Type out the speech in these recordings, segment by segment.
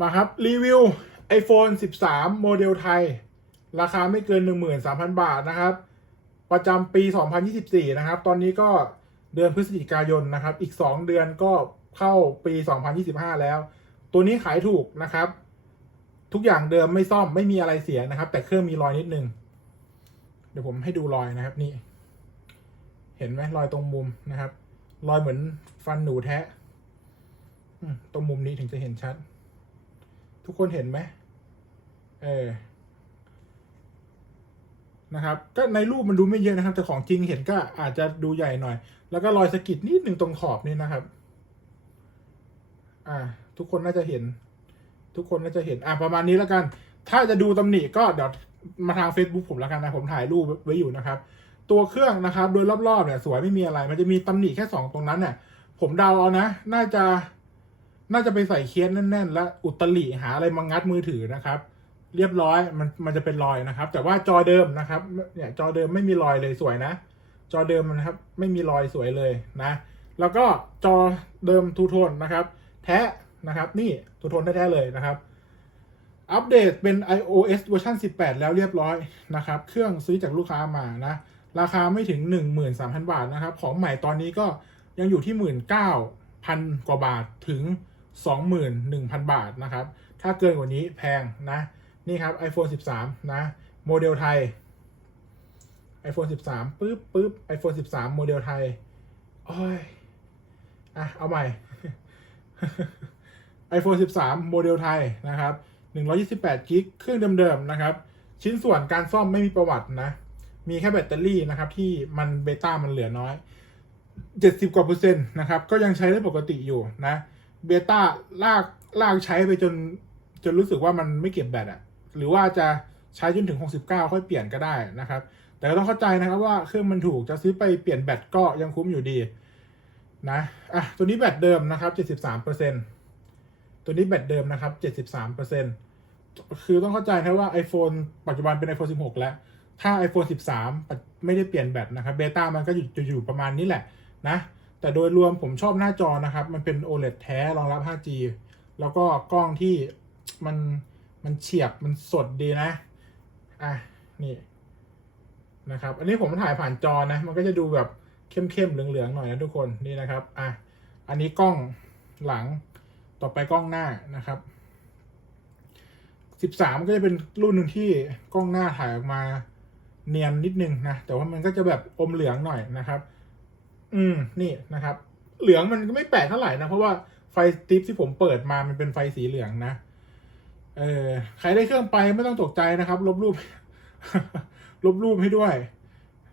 มาครับ รีวิว iPhone 13 โมเดลไทย ราคาไม่เกิน 13,000 บาทนะครับ ประจำปี 2024 นะครับ ตอนนี้ก็เดือนพฤศจิกายนนะครับ อีก 2 เดือนก็เข้าปี 2025 แล้ว ตัวนี้ขายถูกนะครับ ทุกอย่างเดิมไม่ซ่อมไม่มีอะไรเสียนะครับ แต่เครื่องมีรอยนิดนึง เดี๋ยวผมให้ดูรอยนะครับนี่ เห็นไหมรอยตรงมุมนะครับ รอยเหมือนฟันหนูแทะตรงมุมนี้ถึงจะเห็นชัด ทุกคนเห็นไหมเออนะครับ ก็ในรูปมันดูไม่เยอะนะครับ แต่ของจริงเห็นก็อาจจะดูใหญ่หน่อย แล้วก็รอยสะกิดนิดหนึ่งตรงขอบนี่นะครับ อ่า ทุกคนน่าจะเห็น ทุกคนน่าจะเห็น อ่าประมาณนี้แล้วกัน ถ้าจะดูตำหนิก็เดี๋ยวมาทาง Facebook ผมแล้วกันนะ ผมถ่ายรูปไว้อยู่นะครับ ตัวเครื่องนะครับ โดยรอบๆเนี่ยสวยไม่มีอะไร มันจะมีตำหนิแค่สองตรงนั้นเนี่ย ผมเดาเอานะ น่าจะ น่าจะไปใส่เคสแน่น ๆ และอุตลิหาอะไรมางัดมือถือนะครับ เรียบร้อยมันมันจะเป็นรอยนะครับ แต่ว่าจอเดิมนะครับเนี่ยจอเดิมไม่มีรอยเลยสวยนะ จอเดิมนะครับ ไม่มีรอยสวยเลยนะ แล้วก็จอเดิมทูโทนนะครับ แท้นะครับนี่ทูโทนแท้ๆเลยนะครับอัปเดตเป็น iOS เวอร์ชัน18 แล้วเรียบร้อยนะครับ เครื่องซื้อจากลูกค้ามานะ ราคาไม่ถึง 13,000 บาทนะครับ ของใหม่ตอนนี้ก็ยังอยู่ที่ 19,000 กว่าบาทถึง 21,000 บาทนะครับ ถ้าเกินกว่านี้แพงนะ นี่ครับ iPhone 13 นะ โมเดลไทย iPhone 13ปึ๊บปึ๊บ iPhone 13 โมเดลไทยโอ้ยอะ เอาใหม่ iPhone 13 โมเดลไทยนะครับ128กิกเครื่องเดิมๆนะครับ ชิ้นส่วนการซ่อมไม่มีประวัตินะ มีแค่แบตเตอรี่นะครับ ที่มันเบต้ามันเหลือน้อย 70กว่าเปอร์เซ็นต์นะครับ ก็ยังใช้ได้ปกติอยู่นะ เบต้าลากลากใช้ไปจน จนรู้สึกว่ามันไม่เก็บแบตอะหรือว่าจะใช้จนถึง 69 ค่อยเปลี่ยนก็ได้นะครับ แต่ก็ต้องเข้าใจนะครับว่าเครื่องมันถูกจะซื้อไปเปลี่ยนแบตก็ยังคุ้มอยู่ดีนะอะตัวนี้แบตเดิมนะครับ 73%ตัวนี้แบตเดิมนะครับ 73%คือต้องเข้าใจนะว่า iPhone ปัจจุบันเป็น iPhone 16 แล้ว ถ้า iPhone 13 ไม่ได้เปลี่ยนแบตนะครับเบต้ามันก็อยู่จะอยู่ประมาณนี้แหละนะ แต่โดยรวมผมชอบหน้าจอนะครับ มันเป็น OLED แท้รองรับ 5G แล้วก็กล้องที่มันมันเฉียบมันสดดีนะ อะ นี่นะครับ อันนี้ผมถ่ายผ่านจอนะ มันก็จะดูแบบเข้มๆเหลืองๆหน่อยนะทุกคนนี่นะครับ อะ อันนี้กล้องหลังต่อไปกล้องหน้านะครับ13ก็จะเป็นรุ่นหนึ่งที่กล้องหน้าถ่ายออกมาเนียนนิดนึงนะ แต่ว่ามันก็จะแบบอมเหลืองหน่อยนะครับ อืมนี่นะครับ เหลืองมันก็ไม่แปลกเท่าไหร่นะ เพราะว่าไฟติปที่ผมเปิดมามันเป็นไฟสีเหลืองนะ เออใครได้เครื่องไปไม่ต้องตกใจนะครับ ลบรูป ลบรูปให้ด้วย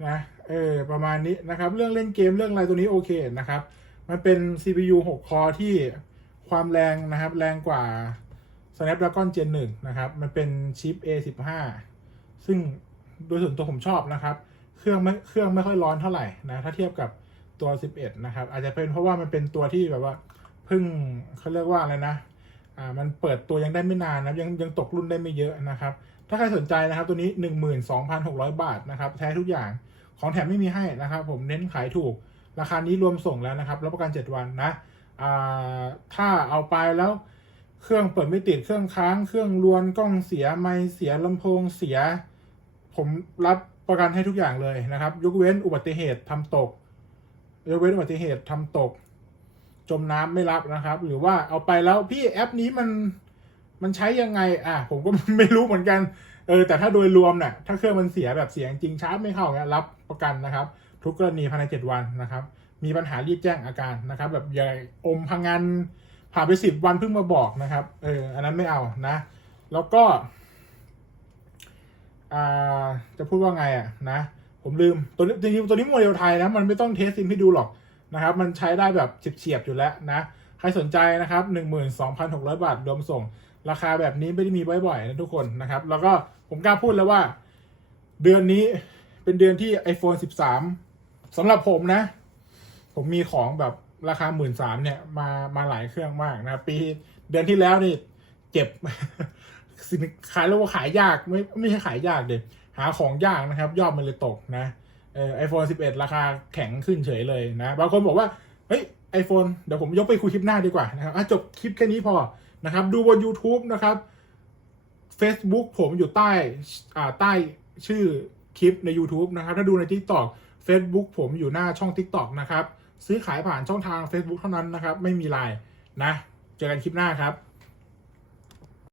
นะเออประมาณนี้นะครับ เรื่องเล่นเกมเรื่องอะไรตัวนี้โอเคนะครับ มันเป็น CPU 6 คอที่ความแรงนะครับ แรงกว่า Snapdragon Gen 1 นะครับ มันเป็นชิป A15 ซึ่งโดยส่วนตัวผมชอบนะครับ เครื่องไม่เครื่องไม่ค่อยร้อนเท่าไหร่นะ ถ้าเทียบกับ ตัว 11 นะครับ อาจจะเป็นเพราะว่ามันเป็นตัวที่แบบว่าเพิ่งเขาเรียกว่าอะไรนะอ่ามันเปิดตัวยังได้ไม่นานนะยังยังตกรุ่นได้ไม่เยอะนะครับ ถ้าใครสนใจนะครับตัวนี้ 12,600 บาทนะครับแท้ทุกอย่างของแถมไม่มีให้นะครับ ผมเน้นขายถูกราคานี้รวมส่งแล้วนะครับรับประกัน 7 วันนะอ่าถ้าเอาไปแล้วเครื่องเปิดไม่ติดเครื่องค้าง เครื่องรวนกล้องเสียไมค์เสียลำโพงเสีย ผมรับประกันให้ทุกอย่างเลยนะครับ ยกเว้นอุบัติเหตุทำตก ยกเว้นอุบัติเหตุทำตก จมน้ำไม่รับนะครับ หรือว่าเอาไปแล้วพี่แอปนี้มันมันใช้ยังไง อะ ผมก็ไม่รู้เหมือนกัน เออ แต่ถ้าโดยรวมเนี่ยถ้าเครื่องมันเสียแบบเสียจริงชาร์จไม่เข้าเนี่ยรับประกันนะครับ ทุกกรณีภายในเจ็ดวันนะครับ มีปัญหารีบแจ้งอาการนะครับ แบบใหญ่อมพังงานผ่านไปสิบวันเพิ่งมาบอกนะครับ เออ อันนั้นไม่เอานะ แล้วก็ อ่า จะพูดว่าไงอะนะ ผมลืม ตัวนี้จริงๆตัวนี้โมเดลไทยนะ มันไม่ต้องเทสซิมให้ดูหรอกนะครับ มันใช้ได้แบบเฉียบๆอยู่แล้วนะ ใครสนใจนะครับ 12,600 บาทรวมส่ง ราคาแบบนี้ไม่ได้มีบ่อยๆนะทุกคนนะครับ แล้วก็ผมกล้าพูดแล้วว่า เดือนนี้เป็นเดือนที่ iPhone 13สำหรับผมนะ ผมมีของแบบราคา1 3ื่นสามเนี่ยมามาหลายเครื่องมากนะครับปีเดือนที่แล้วนี่เจ็บสินขายแล้วว่าขายยากไม่ไม่ใช่ขายยากเด็ หาของยากนะครับ ยอดมันเลยตกนะไอโฟน11ราคาแข็งขึ้นเฉยเลยนะ บางคนบอกว่า เฮ้ยไอโฟนเดี๋ยวผมยกไปคุยคลิปหน้าดีกว่านะครับจบคลิปแค่นี้พอนะครับ ดูบน YouTube นะครับ Facebook ผมอยู่ใต้อ่าใต้ชื่อคลิปใน YouTube นะครับ ถ้าดูใน TikTok Facebook ผมอยู่หน้าช่อง TikTok นะครับ ซื้อขายผ่านช่องทาง Facebook เท่านั้นนะครับ ไม่มีไลน์นะ เจอกันคลิปหน้าครับ